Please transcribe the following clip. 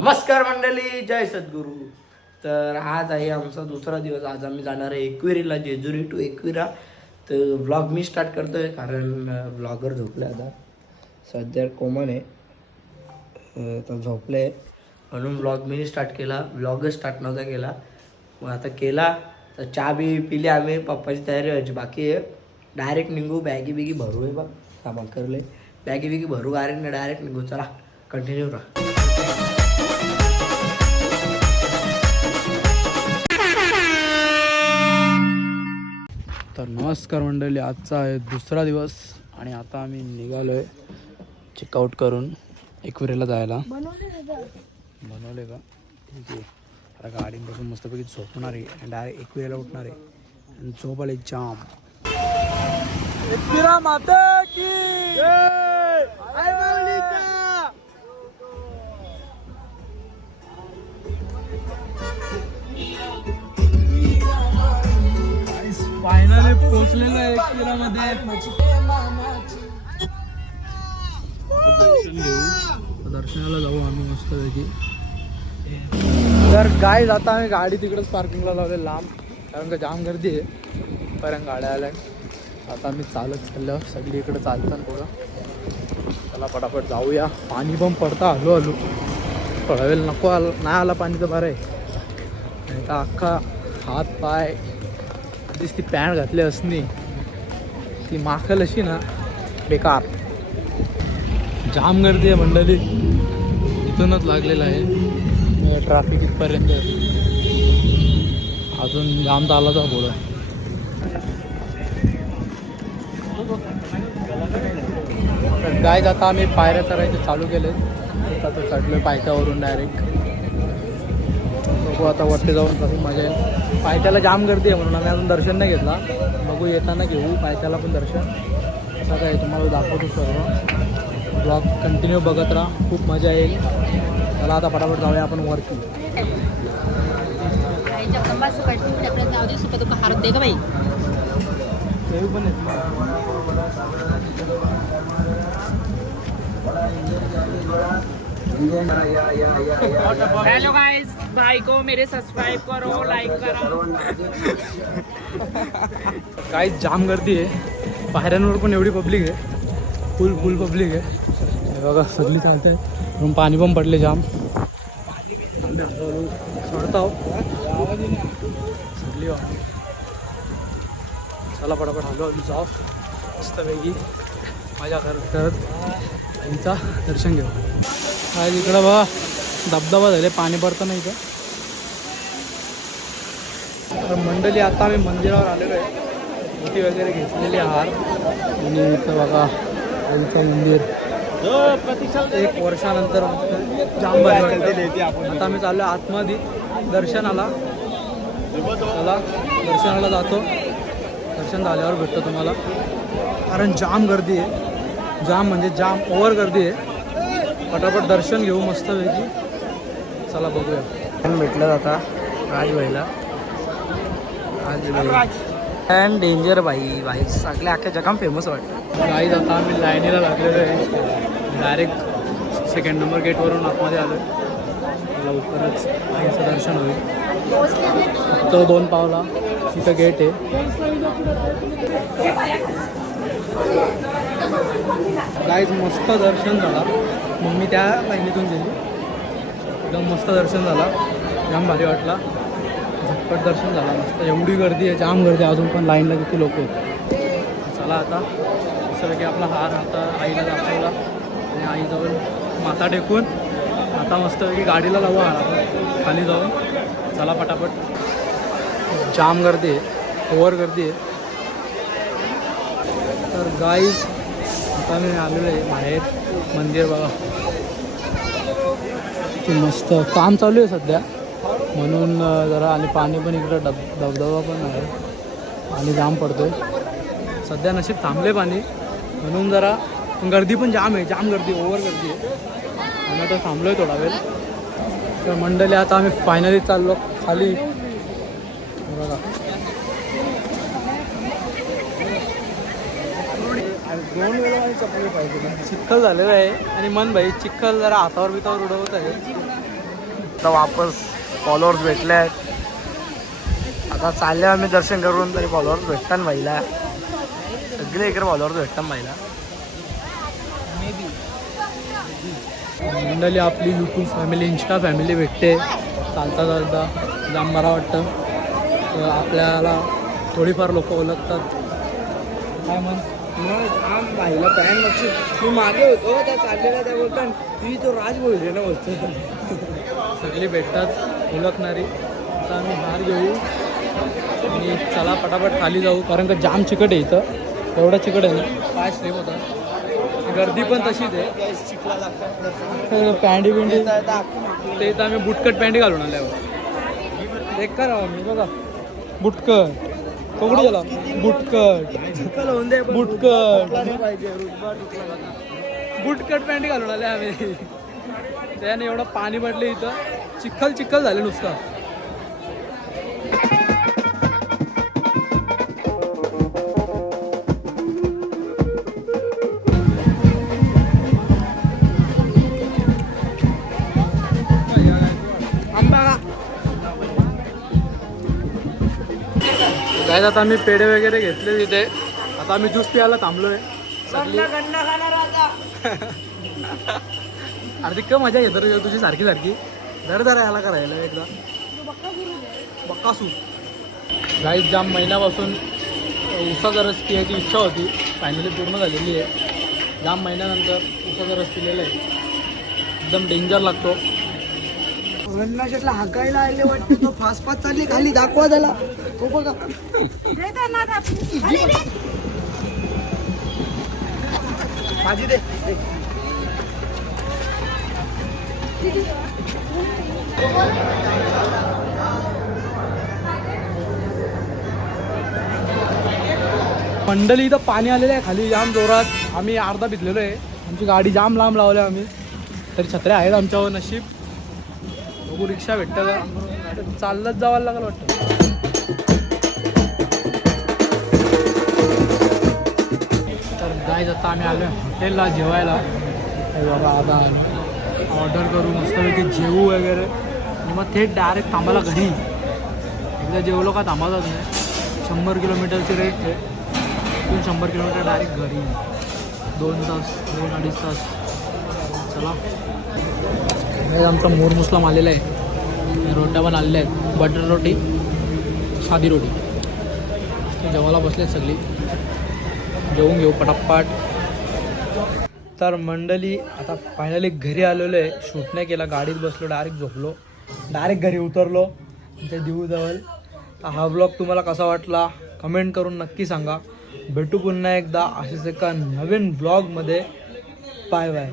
नमस्कार मंडळी, जय सद्गुरू. तर आज आहे आमचा दुसरा दिवस. आज आम्ही जाणार आहे एकविरीला, जेजुरी टू एकविरा. तर व्लॉग मी स्टार्ट करतोय कारण व्लॉगर झोपले आता. सध्या कोमन आहे तर झोपले, म्हणून व्लॉग मी स्टार्ट केला. व्लॉगच स्टार्ट नव्हता केला, मग आता केला. तर चहा बी पिली आम्ही. पप्पाची तयारी व्हायची बाकी आहे. डायरेक्ट निघू, बॅगी बिगी भरू आहे बा, सामान करले. बॅगी बिगी भरू गाडी, डायरेक्ट निघू. चला कंटिन्यू राहा. तर नमस्कार मंडळी, आजचा आहे दुसरा दिवस आणि आता आम्ही निघालो आहे चेकआउट करून एकविरेला जायला. बनवले का? ठीक आहे. आता गाडीपासून मस्तपैकी झोपणार आहे आणि डायरेक्ट एकविरेला उठणार आहे आणि झोप आले जाम. एकविरा माता की फायनली पोहोचलेलो आहे एकविरामध्ये. दर्शन घेऊ, दर्शनाला जाऊ आम्ही मस्तपैकी. तर गाईज आता आम्ही गाडी तिकडेच पार्किंगला लावले लांब, कारण का जाम गर्दी आहे. पर्यंत गाड्या आल्या. आता आम्ही चालत चाललो, सगळी इकडे चालतात पुढं. चला पटापट जाऊया. पाणी पण पडता हलू हलू. पडावेल नको आलं, नाही आला पाणी तर बरं आहे. नाही तर अख्खा हात पाय ती पॅन्ट घातली असणी ती माखल अशी ना, बेकार. जाम गर्दी आहे मंडळी. इथूनच लागलेलं आहे ट्रॅफिक इथपर्यंत. अजून जाम चालला जा पुढं. तर गाईज आता आम्ही पायऱ्या चढायचे चालू केले. आता चढलो पायथ्यावरून डायरेक्ट. बघू आता वरती जाऊन कसं मजा येईल. पायथ्याला जाम गर्दी आहे म्हणून आम्ही अजून दर्शन नाही घेतला. बघू येताना घेऊ पायथ्याला पण दर्शन. असं काय तुम्हाला दाखवतो सर्व. ब्लॉग कंटिन्यू बघत राहा, खूप मजा येईल. चला आता फटाफट जाऊया आपण वरती. हेलो गाइस, भाई को मेरे सब्सक्राइब करो, लाइक करो. काही जाम गर्दी आहे. पायऱ्यांवर पण एवढी पब्लिक आहे, फुल पब्लिक आहे. हे बघा सगळी चालत आहे, म्हणून पाणी पण पडले जाम. चढता सगळी. चला पटापट हलो जाऊ मस्तपैकी मजा करत करत आईचा दर्शन घेऊ. काय इकडं बघा धबधबा झाले, पाणी पडतं इथं. तर मंडळी आता आम्ही मंदिरावर आलेलो आहे. मोठी वगैरे घेतलेली हार आणि इथं बघा आईचं मंदिर 1 वर्षानंतर जाम भारी वाटतं. आता आम्ही चाललो आतमध्ये दर्शनाला. चला दर्शनाला जातो. दर्शन झाल्यावर भेटतो तुम्हाला, कारण जाम गर्दी आहे. जाम म्हणजे जाम ओव्हर गर्दी आहे. पटापट दर्शन घेऊ मस्तपैकी. चला बघूया. भेटलं आता राजभाईला. अँड डेंजर भाई सगळ्या अख्ख्या जगाम फेमस वाटतं. गाईज आता आम्ही लाईनीला लागलेलो आहे. डायरेक्ट 2nd नंबर गेटवरून आतमध्ये आलो आहे. लवकरच आईचं दर्शन होईल. तो 2 पावला तिथं गेट आहे. गाईज मस्त दर्शन झाला. मग मी त्या लाईनीतून गेली. एकदम मस्त दर्शन झाला, जाम भारी वाटला. झटपट दर्शन झाला मस्त. एवढी गर्दी आहे, जाम गर्दी. अजून पण लाईनला किती लोक आहेत. चला आता मस्तपैकी आपला हार आता आईला दाखवला आणि आईजवळ माथा टेकून आता मस्तपैकी गाडीला लावू हार आपण खाली जाऊन. चला पटापट. जाम गर्दी आहे, ओव्हर गर्दी आहे. तर गाईज आता मी आलेलो आहे बाहेर. मंदिर बघा मस्त. काम चालू आहे सध्या म्हणून जरा, आणि पाणी पण इकडं धबधबा पण आहे. पाणी जाम पडतो आहे सध्या. नशीब थांबले पाणी म्हणून जरा, पण गर्दी पण जाम आहे. जाम गर्दी, ओव्हर गर्दी आहे. आम्ही आता थांबलो आहे थोडा वेळ. तर मंडळी आता आम्ही फायनली चाललो खाली. बघा 2 वेळा चपली पाहिजे. चिखल झालेलं आहे आणि मन भाई चिखल जरा हातावर बितावर उडवत आहे. आता वापस फॉलोअर्स भेटले आहेत. आता चालले आम्ही दर्शन करून, तरी फॉलोअर्स भेटतात महिला सगळे इकडे फॉलोअर्स भेटतात महिला. मंडळी आपली यूट्यूब फॅमिली, इंस्टा फॅमिली भेटते चालता चालता. जाम बरा वाटतं. तर आपल्याला थोडीफार लोक ओळखतात. काय म्हण आम बाईला पॅन बक्षीस मी मागे होतो त्या चाललेला, त्या बोलतात ती तो राज बोलते ना बोलतो. सगळी भेटतात ओळखणारी. आता आम्ही बाहेर घेऊ आणि चला पटापट खाली जाऊ, कारण का जाम चिकट आहे इथं. एवढं चिकट आहे ना, पाय स्लिप होता. गर्दी पण तशीच आहे. पॅन्टी बिंडी ते इथं आम्ही बुटकट पॅन्टी घालून आल्यावर देख का राहा मी बघा. बुटकट कोकडी झाला. बुटकट बुटकट पॅन्टी घालून आले आम्ही. त्याने एवढं पाणी पडले इथं, चिखल चिखल झाले नुसतं. काय आता आम्ही पेढे वगैरे घेतले तिथे. आता आम्ही ज्यूस प्यायला थांबलोय. हार्दिक मजा घेतो रे तुझी सारखी सारखी. दर याला करायला एकदा बक्कासू. गाईत जाम महिन्यापासून उसाचा रस पियाची इच्छा होती, फायनली पूर्ण झालेली आहे. जाम महिन्यानंतर उसाचा रस पिलेला आहे. एकदम डेंजर लागतो. वननाशेटला हाकायला आले वाटतं, तो फास्ट फास्ट चालली खाली, दाखवा त्याला. तो बघा माझी दे. मंडळी इथं पाणी आलेलं आहे खाली जाम जोरात. आम्ही अर्धा भिजलेलो आहे. आमची गाडी जाम लांब लावली आम्ही, तरी छत्र्या आहेत आमच्यावर. नशीब बघू रिक्षा भेटतं का. चाललंच जावं लागलं वाटतं. तर गाईज आता आम्ही आलो हॉटेलला जेवायला. बाबा आता ऑर्डर करू मस्तपैकी जेवू वगैरे आणि मग थेट डायरेक्ट थांबायला घरी. एकदा जेवलो का थांबायलाच नाही. 100 किलोमीटरची रेट आहे. 100 किलोमीटर डायरेक्ट घरी. 2 तास 2-2.5 तास. चला आमचा मोर मुस्लाम आलेला आहे. रोट्या पण आलेल्या आहेत. बटर रोटी, साधी रोटी. जेवायला बसले सगळी. जेवून घेऊ पटापट. तर मंडळी आता फायनली घरी आलेलो आहे. शूट नाही केला, गाडीत बसलो, डायरेक्ट झोपलो, डायरेक्ट घरी उतरलो ते दिवजवळ. हा व्लॉग तुम्हाला कसा वाटला कमेंट करून नक्की सांगा. भेटू पुन्हा एकदा असेच एका नवीन व्लॉगमध्ये. Bye bye.